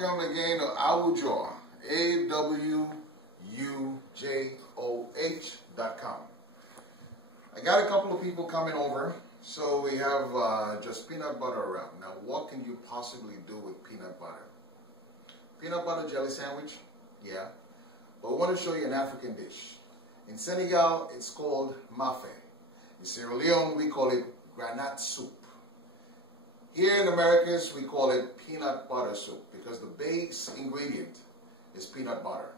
welcome again to Awujoh, Awujoh.com. I got a couple of people coming over, so we have just peanut butter around. Now, what can you possibly do with peanut butter? Peanut butter jelly sandwich? Yeah. But we want to show you an African dish. In Senegal, it's called mafe. In Sierra Leone, we call it Groundnut soup. Here in Americas, we call it peanut butter soup because the base ingredient is peanut butter.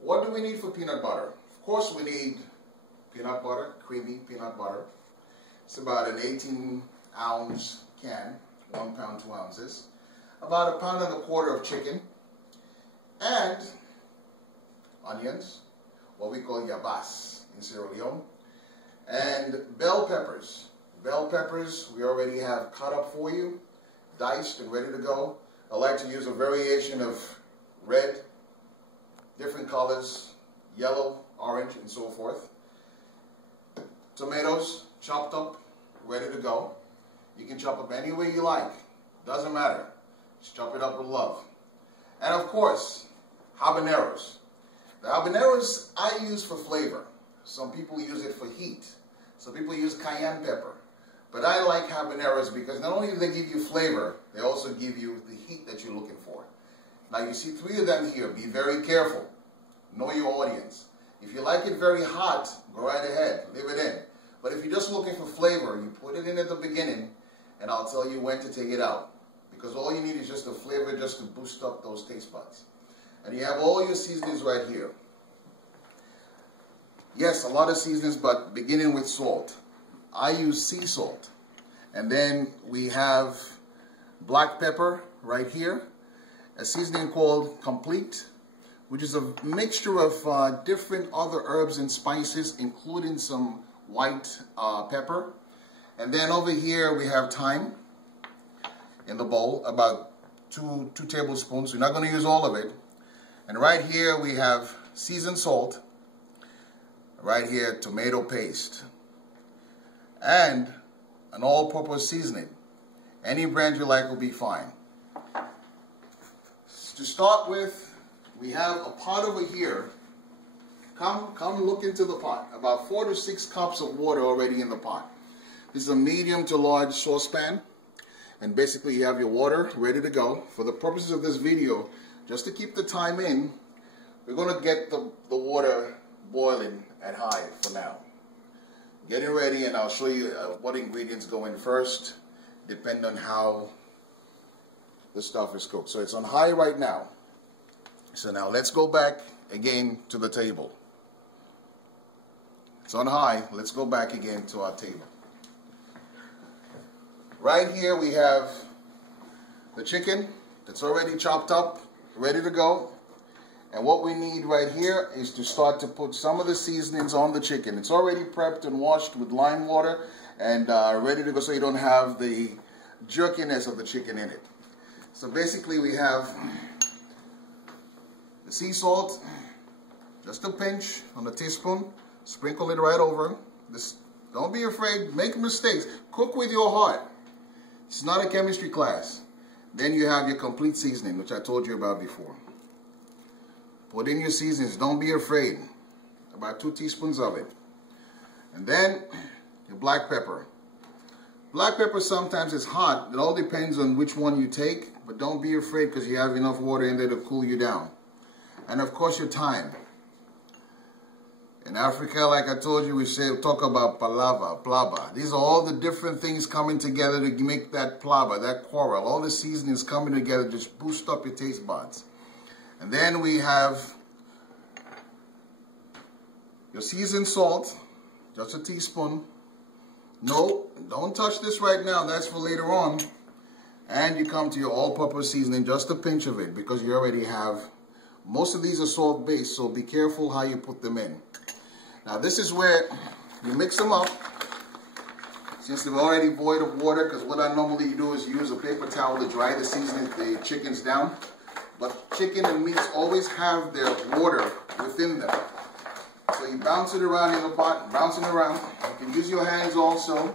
What do we need for peanut butter? Of course, we need peanut butter, creamy peanut butter. It's about an 18-ounce can, 1 pound, 2 ounces. About 1.25 pounds of chicken. And onions, what we call yabas in Sierra Leone. And bell peppers. Bell peppers we already have cut up for you, diced and ready to go. I like to use a variation of red, different colors, yellow, orange, and so forth. Tomatoes, chopped up, ready to go. You can chop up any way you like. Doesn't matter. Just chop it up with love. And of course, habaneros. The habaneros I use for flavor. Some people use it for heat. Some people use cayenne pepper. But I like habaneros because not only do they give you flavor, they also give you the heat that you're looking for. Now you see 3 of them here. Be very careful. Know your audience. If you like it very hot, go right ahead. Leave it in. But if you're just looking for flavor, you put it in at the beginning, and I'll tell you when to take it out. Because all you need is just the flavor just to boost up those taste buds. And you have all your seasonings right here. Yes, a lot of seasonings, but beginning with salt. I use sea salt. And then we have black pepper right here. A seasoning called Complete, which is a mixture of different other herbs and spices, including some white pepper. And then over here we have thyme in the bowl, about 2 tablespoons. We're not going to use all of it. And right here we have seasoned salt. Right here, tomato paste. And an all-purpose seasoning. Any brand you like will be fine. To start with, we have a pot over here. Come look into the pot. About 4 to 6 cups of water already in the pot. This is a medium to large saucepan. And basically you have your water ready to go. For the purposes of this video, just to keep the time in, we're going to get the water boiling at high for now. Getting ready, and I'll show you what ingredients go in first, depending on how the stuff is cooked. So it's on high right now. So now let's go back again to the table. It's on high. Let's go back again to our table. Right here we have the chicken that's already chopped up, ready to go. And what we need right here is to start to put some of the seasonings on the chicken. It's already prepped and washed with lime water and ready to go, so you don't have the jerkiness of the chicken in it. So basically we have the sea salt, just a pinch on a teaspoon. Sprinkle it right over. Don't be afraid, make mistakes. Cook with your heart. It's not a chemistry class. Then you have your complete seasoning, which I told you about before. Put in your seasonings. Don't be afraid. About 2 teaspoons of it. And then your black pepper. Black pepper sometimes is hot. It all depends on which one you take. But don't be afraid because you have enough water in there to cool you down. And of course your thyme. In Africa, like I told you, we talk about palava, plaba. These are all the different things coming together to make that plaba, that coral. All the seasonings coming together just boost up your taste buds. And then we have your seasoned salt, just a teaspoon. No, don't touch this right now, that's for later on. And you come to your all-purpose seasoning, just a pinch of it, because you already have, most of these are salt-based, so be careful how you put them in. Now this is where you mix them up. Since they're already void of water, because what I normally do is use a paper towel to dry the seasoning, the chickens down. But chicken and meats always have their water within them. So you bounce it around in the pot, bouncing around. You can use your hands also.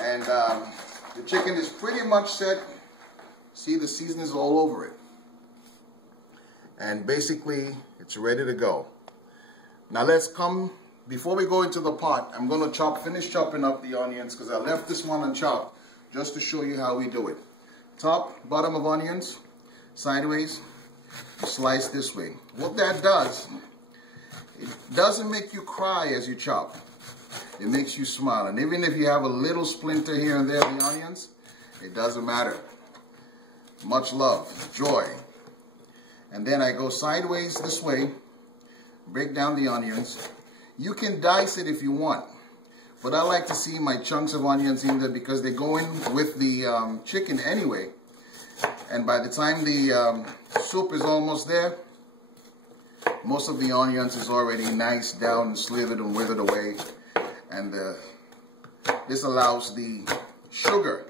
And the chicken is pretty much set See, the seasoning is all over it. And basically, it's ready to go. Now before we go into the pot, I'm going to finish chopping up the onions because I left this one unchopped just to show you how we do it. Top, bottom of onions, sideways, slice this way. What that does, it doesn't make you cry as you chop. It makes you smile. And even if you have a little splinter here and there of the onions, it doesn't matter. Much love, joy. And then I go sideways this way, break down the onions. You can dice it if you want, but I like to see my chunks of onions in there because they go in with the chicken anyway. And by the time the soup is almost there, most of the onions is already nice down and slivered and withered away. And this allows the sugar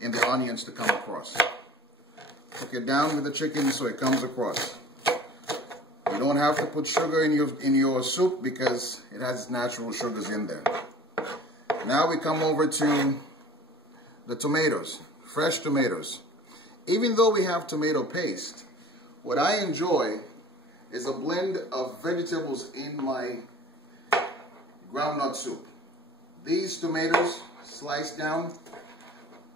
in the onions to come across. Cook it down with the chicken so it comes across. You don't have to put sugar in your soup because it has natural sugars in there. Now we come over to the tomatoes, fresh tomatoes. Even though we have tomato paste, what I enjoy is a blend of vegetables in my groundnut soup. These tomatoes sliced down,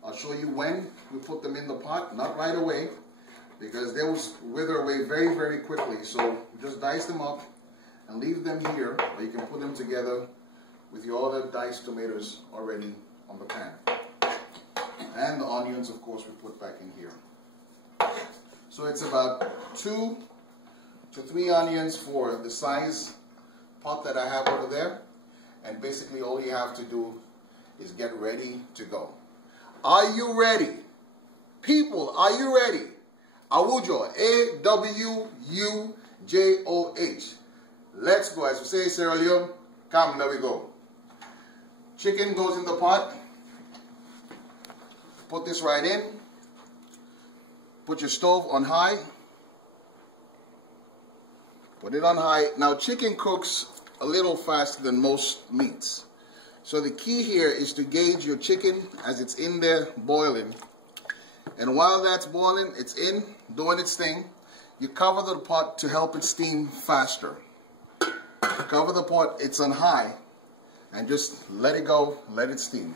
I'll show you when we put them in the pot, not right away, because they will wither away very, very quickly. So just dice them up and leave them here, or you can put them together with your other diced tomatoes already on the pan. And the onions, of course, we put back in here. So it's about 2 to 3 onions for the size pot that I have over there. And basically all you have to do is get ready to go. Are you ready? People, are you ready? Awujoh, A-W-U-J-O-H. Let's go. As we say, Sierra Leone, come, there we go. Chicken goes in the pot. Put this right in. Put your stove on high. Put it on high. Now, chicken cooks a little faster than most meats. So the key here is to gauge your chicken as it's in there boiling. And while that's boiling, it's in, doing its thing. You cover the pot to help it steam faster. Cover the pot, it's on high, and just let it go, let it steam.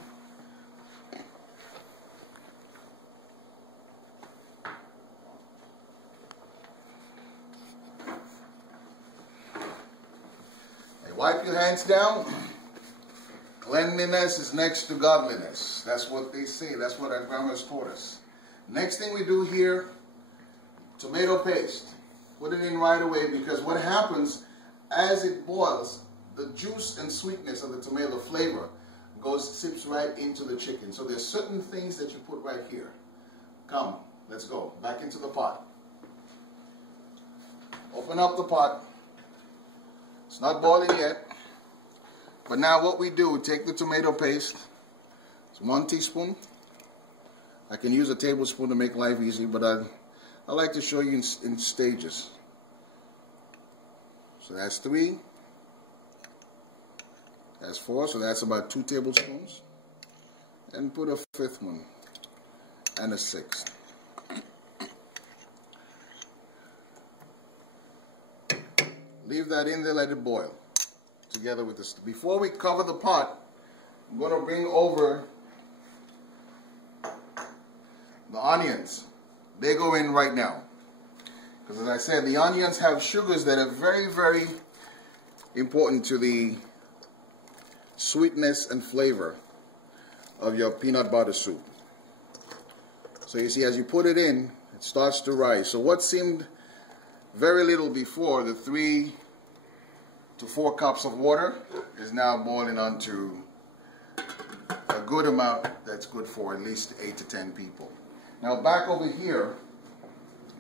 Wipe your hands down. Cleanliness is next to godliness. That's what they say. That's what our grandma's taught us. Next thing we do here, tomato paste. Put it in right away because what happens as it boils, the juice and sweetness of the tomato flavor sips right into the chicken. So there's certain things that you put right here. Come, let's go. Back into the pot. Open up the pot. It's not boiling yet. But now what we do, take the tomato paste. It's 1 teaspoon. I can use a tablespoon to make life easy, but I like to show you in stages. So that's 3. That's 4, so that's about 2 tablespoons. And put a 5th one. And a 6th. Leave that in there, let it boil together with this. Before we cover the pot, I'm going to bring over the onions. They go in right now. Because as I said, the onions have sugars that are very, very important to the sweetness and flavor of your peanut butter soup. So you see, as you put it in, it starts to rise. So what seemed very little before, the 3 to 4 cups of water, is now boiling onto a good amount that's good for at least 8 to 10 people. Now back over here,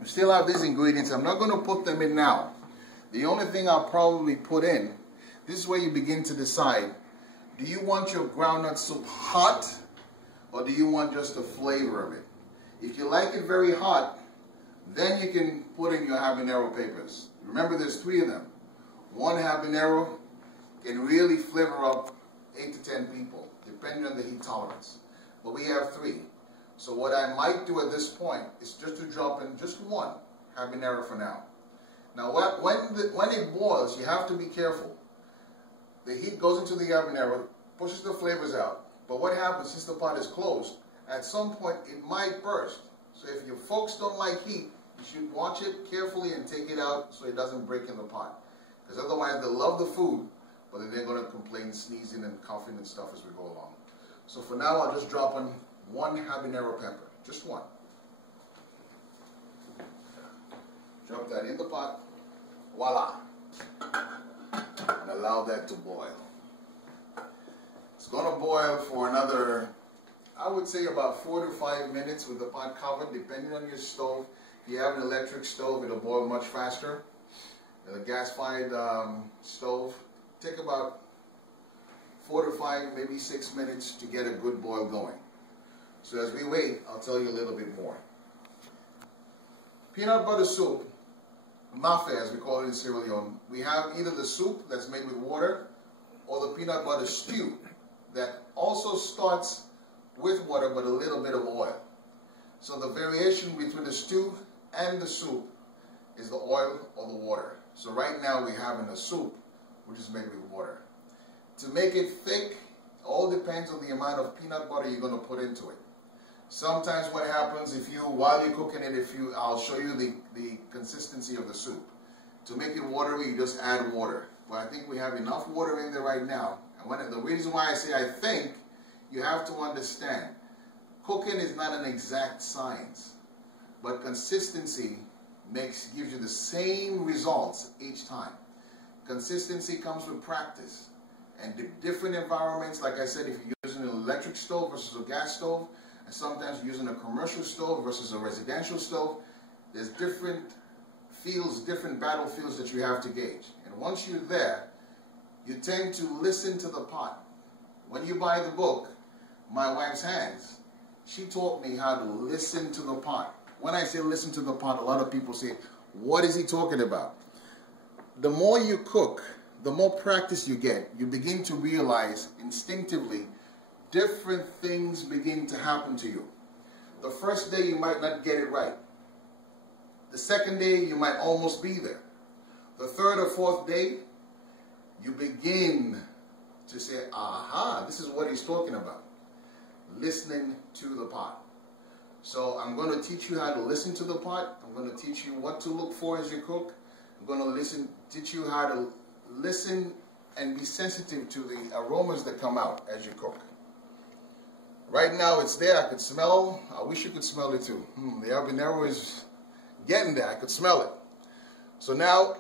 we still have these ingredients. I'm not going to put them in now. The only thing I'll probably put in, this is where you begin to decide, do you want your groundnut soup hot or do you want just the flavor of it? If you like it very hot, then you can put in your habanero peppers. Remember, there's 3 of them. 1 habanero can really flavor up 8 to 10 people, depending on the heat tolerance. But we have 3. So what I might do at this point is just to drop in just one habanero for now. Now when it boils, you have to be careful. The heat goes into the habanero, pushes the flavors out. But what happens since the pot is closed, at some point it might burst. So if your folks don't like heat, you should watch it carefully and take it out so it doesn't break in the pot. Because otherwise they'll love the food, but then they're going to complain sneezing and coughing and stuff as we go along. So for now, I'll just drop in one habanero pepper, just one. Drop that in the pot, voila, and allow that to boil. It's going to boil for another, I would say about 4 to 5 minutes with the pot covered, depending on your stove. If you have an electric stove, it'll boil much faster. The gas-fired stove, take about 4 to 5, maybe 6 minutes to get a good boil going. So as we wait, I'll tell you a little bit more. Peanut butter soup, mafe as we call it in Sierra Leone. We have either the soup that's made with water or the peanut butter stew that also starts with water but a little bit of oil. So the variation between the stew and the soup is the oil or the water. So right now we're having a soup which is made with water. To make it thick, all depends on the amount of peanut butter you're going to put into it. Sometimes what happens while you're cooking it, I'll show you the consistency of the soup. To make it watery, you just add water. But I think we have enough water in there right now. And the reason why I say I think, you have to understand, cooking is not an exact science, but consistency gives you the same results each time. Consistency comes with practice. And the different environments, like I said, if you're using an electric stove versus a gas stove, and sometimes you're using a commercial stove versus a residential stove, there's different fields, different battlefields that you have to gauge. And once you're there, you tend to listen to the pot. When you buy the book, My Wife's Hands, she taught me how to listen to the pot. When I say listen to the pot, a lot of people say, what is he talking about? The more you cook, the more practice you get, you begin to realize instinctively different things begin to happen to you. The first day you might not get it right. The second day you might almost be there. The third or fourth day you begin to say, aha, this is what he's talking about. Listening to the pot. So I'm going to teach you how to listen to the pot. I'm going to teach you what to look for as you cook. I'm going to teach you how to listen and be sensitive to the aromas that come out as you cook. Right now it's there. I could smell. I wish you could smell it too. The habanero is getting there. I could smell it. So now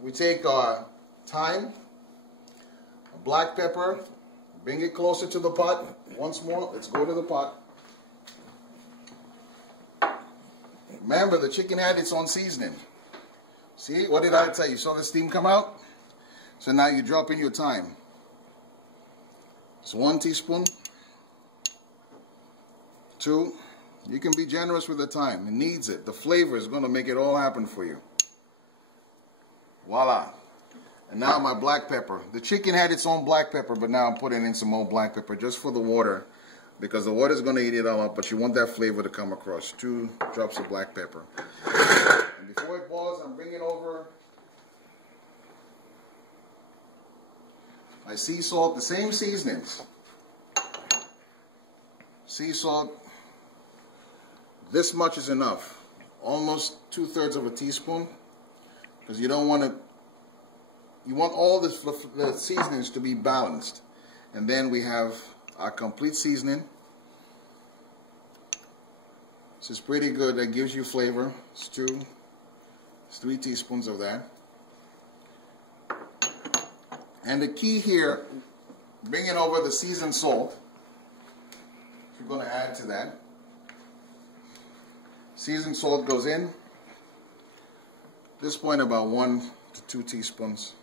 we take our thyme, black pepper, bring it closer to the pot. Once more, let's go to the pot. Remember, the chicken had its own seasoning. See, what did I tell you? Saw the steam come out? So now you drop in your thyme. It's 1 teaspoon. 2. You can be generous with the thyme. It needs it. The flavor is going to make it all happen for you. Voila. And now my black pepper. The chicken had its own black pepper, but now I'm putting in some more black pepper just for the water, because the water is going to eat it all up, but you want that flavor to come across. 2 drops of black pepper. And before it boils, I'm bringing over my sea salt, the same seasonings. Sea salt, this much is enough. Almost 2/3 of a teaspoon, because you don't want to, you want all the seasonings to be balanced. And then we have our complete seasoning. This is pretty good. That gives you flavor. It's 3 teaspoons of that. And the key here, bringing over the seasoned salt. We're going to add to that. Seasoned salt goes in. At this point, about 1 to 2 teaspoons.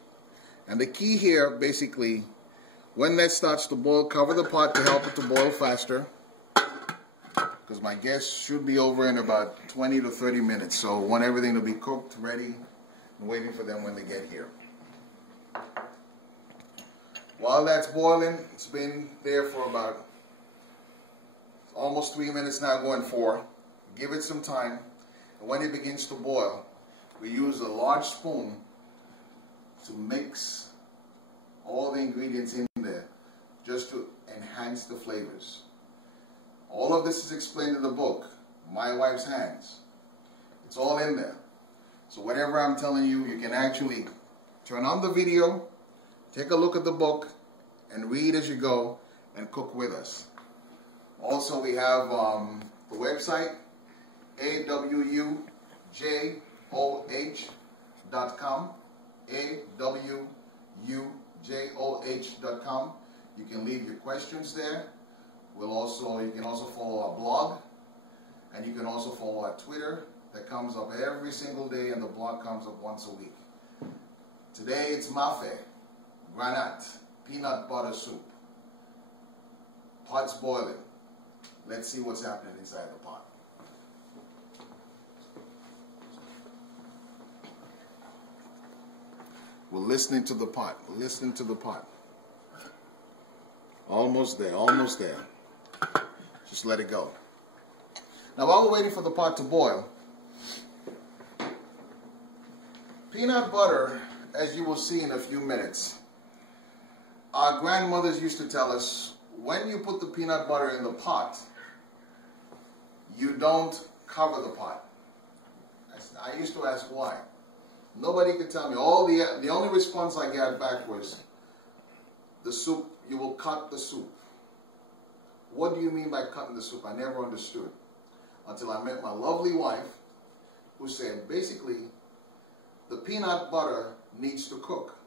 And the key here, basically, when that starts to boil, cover the pot to help it to boil faster. Because my guests should be over in about 20 to 30 minutes. So I want everything to be cooked, ready, and waiting for them when they get here. While that's boiling, it's been there for about almost 3 minutes now, going 4. Give it some time. And when it begins to boil, we use a large spoon to mix all the ingredients in there just to enhance the flavors. All of this is explained in the book, My Wife's Hands. It's all in there. So whatever I'm telling you, you can actually turn on the video, take a look at the book, and read as you go and cook with us. Also, we have the website, awujoh.com, awujoh.com. You can leave your questions there. You can also follow our blog, and you can also follow our Twitter. That comes up every single day, and the blog comes up once a week. Today it's mafe, groundnut, peanut butter soup. Pot's boiling. Let's see what's happening inside the pot. We're listening to the pot. We're listening to the pot. Almost there, almost there. Just let it go. Now while we're waiting for the pot to boil, peanut butter, as you will see in a few minutes, our grandmothers used to tell us, when you put the peanut butter in the pot, you don't cover the pot. I used to ask why. Nobody could tell me. The only response I got back was, the soup, you will cut the soup. What do you mean by cutting the soup? I never understood until I met my lovely wife, who said, basically, the peanut butter needs to cook.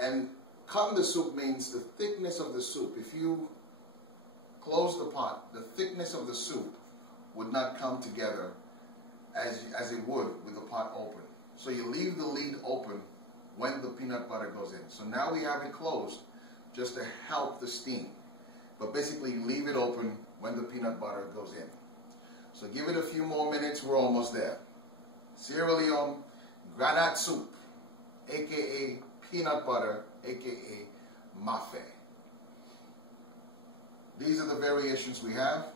And cutting the soup means the thickness of the soup. If you close the pot, the thickness of the soup would not come together as it would with the pot open. So you leave the lid open when the peanut butter goes in. So now we have it closed just to help the steam. But basically you leave it open when the peanut butter goes in. So give it a few more minutes, we're almost there. Sierra Leone groundnut soup, aka peanut butter, aka mafe. These are the variations we have.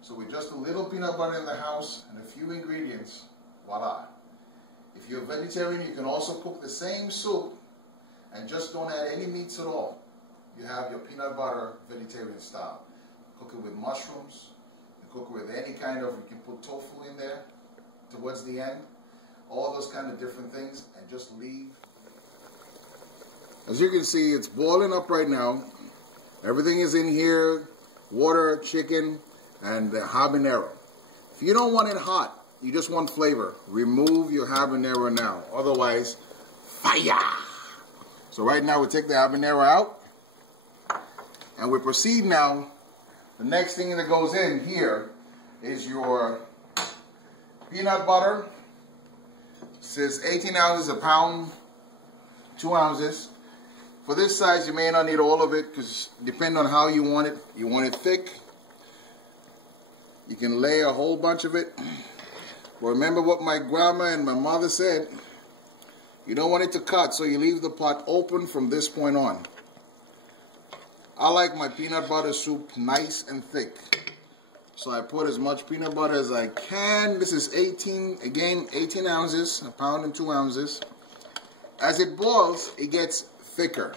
So with just a little peanut butter in the house and a few ingredients, voila. If you're a vegetarian, you can also cook the same soup and just don't add any meats at all. You have your peanut butter vegetarian style. Cook it with mushrooms, you cook it with any kind of, you can put tofu in there towards the end. All those kind of different things, and just leave. As you can see, it's boiling up right now. Everything is in here, water, chicken, and the habanero. If you don't want it hot, you just want flavor, remove your habanero now. Otherwise, fire! So right now we take the habanero out, and we proceed now. The next thing that goes in here is your peanut butter. It says 18 ounces a pound, 2 ounces. For this size, you may not need all of it, because depending on how you want it thick, you can lay a whole bunch of it. But remember what my grandma and my mother said, you don't want it to cut, so you leave the pot open from this point on. I like my peanut butter soup nice and thick, so I put as much peanut butter as I can. This is 18 ounces, a pound and 2 ounces. As it boils, it gets thicker.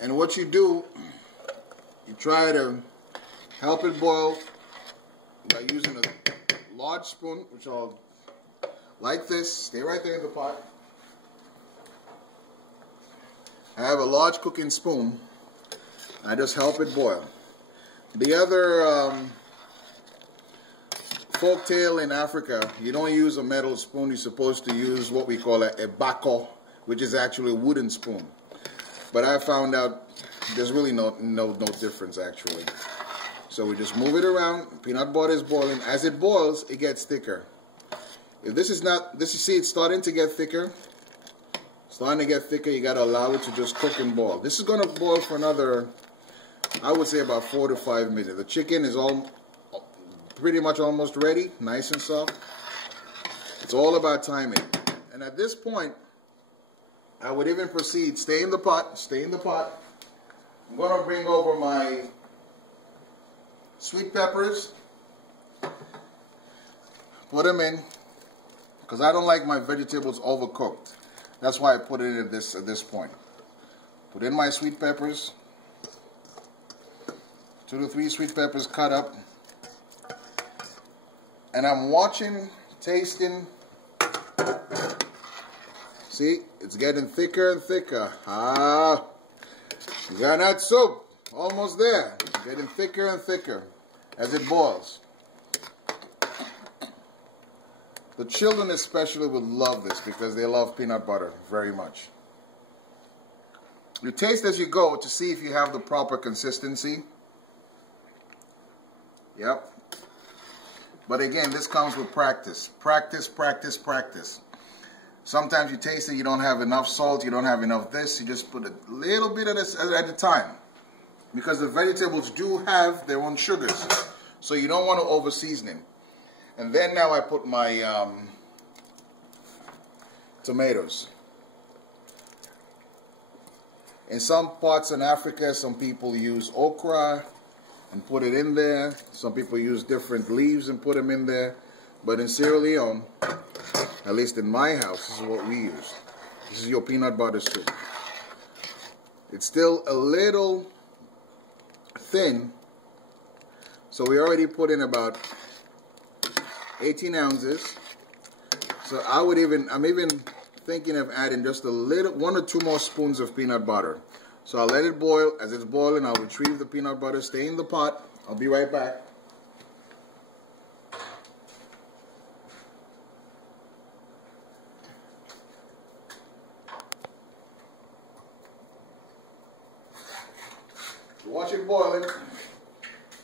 And what you do, you try to help it boil by using a large spoon, which I'll, like this, stay right there in the pot. I have a large cooking spoon. I just help it boil. The other folktale in Africa, you don't use a metal spoon. You're supposed to use what we call a bako, which is actually a wooden spoon. But I found out there's really no difference actually. So we just move it around. Peanut butter is boiling. As it boils, it gets thicker. If this is not, you see it's starting to get thicker. Starting to get thicker, you got to allow it to just cook and boil. This is going to boil for another, I would say about 4 to 5 minutes. The chicken is all pretty much almost ready, nice and soft. It's all about timing. And at this point, I would even proceed, stay in the pot. I'm going to bring over my Sweet peppers. Put them in, because I don't like my vegetables overcooked. That's why I put it in at this point. Put in my sweet peppers. 2 to 3 sweet peppers cut up. And I'm watching, tasting. See, it's getting thicker and thicker. Ah, groundnut soup, almost there. It's getting thicker and thicker as it boils. The children especially would love this because they love peanut butter very much. You taste as you go to see if you have the proper consistency. Yep. But again, this comes with practice. Practice, practice, practice. Sometimes you taste it, you don't have enough salt, you don't have enough this, you just put a little bit of this at a time. Because the vegetables do have their own sugars. So you don't want to over season it. And then now I put my tomatoes. In some parts in Africa, some people use okra and put it in there. Some people use different leaves and put them in there. But in Sierra Leone, at least in my house, this is what we use. This is your peanut butter soup. It's still a little thin, so we already put in about 18 ounces. So I'm even thinking of adding just a little, 1 or 2 more spoons of peanut butter. So I'll let it boil. As it's boiling, I'll retrieve the peanut butter, stay in the pot. I'll be right back. Watch it boiling,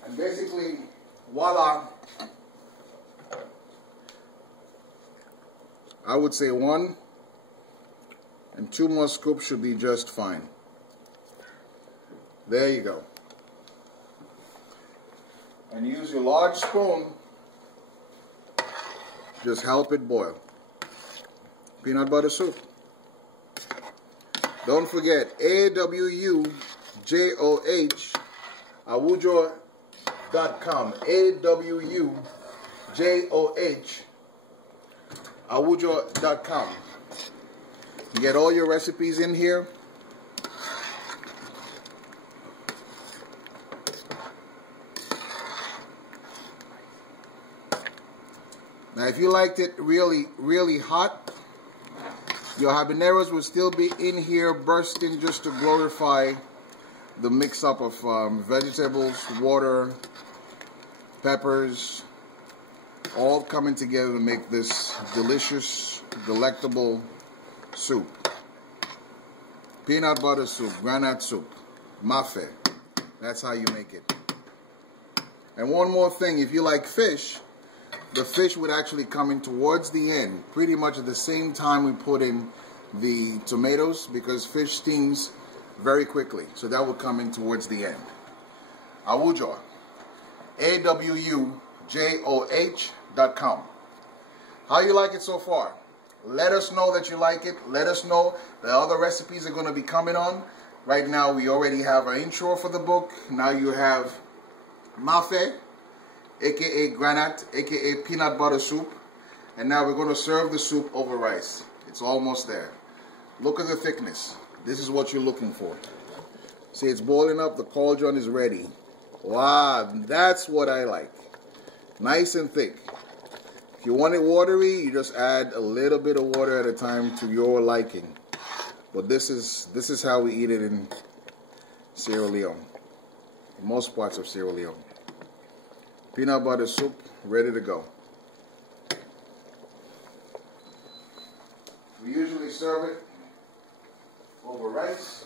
and basically, voila. I would say 1 and 2 more scoops should be just fine. There you go. And use your large spoon. Just help it boil. Peanut butter soup. Don't forget, Awujoh, Awujoh.com. Awujoh.com. You get all your recipes in here. Now, if you liked it really, really hot, your habaneros will still be in here bursting just to glorify the mix-up of vegetables, water, peppers, all coming together to make this delicious, delectable soup. Peanut butter soup, groundnut soup, mafe. That's how you make it. And one more thing, if you like fish, the fish would actually come in towards the end, pretty much at the same time we put in the tomatoes, because fish steams very quickly. So that will come in towards the end. Awujoh. Awujoh.com. How you like it so far? Let us know that you like it. Let us know the other recipes are going to be coming on. Right now we already have an intro for the book. Now you have mafe, aka groundnut, aka peanut butter soup. And now we're going to serve the soup over rice. It's almost there. Look at the thickness. This is what you're looking for. See, it's boiling up. The cauldron is ready. Wow, that's what I like. Nice and thick. If you want it watery, you just add a little bit of water at a time to your liking. But this is how we eat it in Sierra Leone. In most parts of Sierra Leone. Peanut butter soup, ready to go. We usually serve it over rice.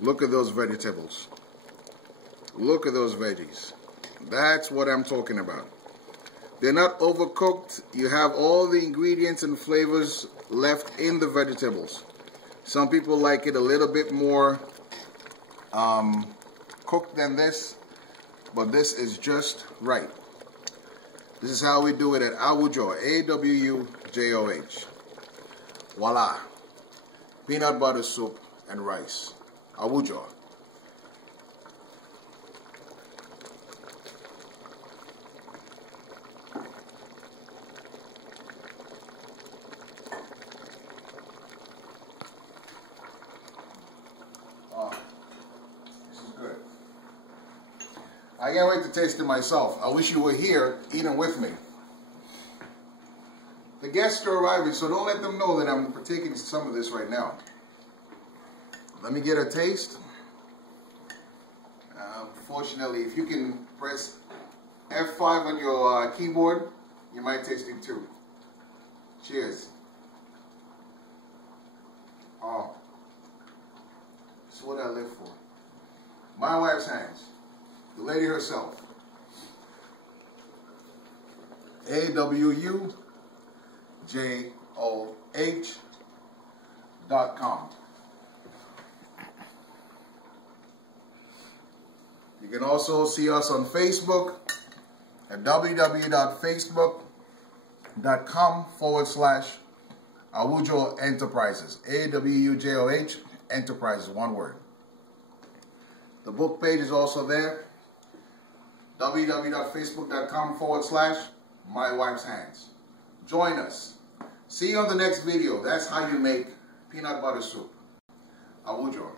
Look at those vegetables. Look at those veggies. That's what I'm talking about. They're not overcooked. You have all the ingredients and flavors left in the vegetables. Some people like it a little bit more cooked than this. but this is just right. This is how we do it at Awujoh, A-W-U-J-O-H. Voila. Peanut butter soup and rice. Awujoh. I can't wait to taste it myself. I wish you were here eating with me. The guests are arriving, so don't let them know that I'm partaking some of this right now. Let me get a taste. Fortunately, if you can press F5 on your keyboard, you might taste it too. Cheers. Oh, this is what I live for. My wife's hands. The lady herself. AWUJOH.com. You can also see us on Facebook at www.facebook.com/Awujoh Enterprises. AWUJOH Enterprises, one word. The book page is also there. www.facebook.com/My Wife's Hands. Join us. See you on the next video. That's how you make peanut butter soup. Awujoh.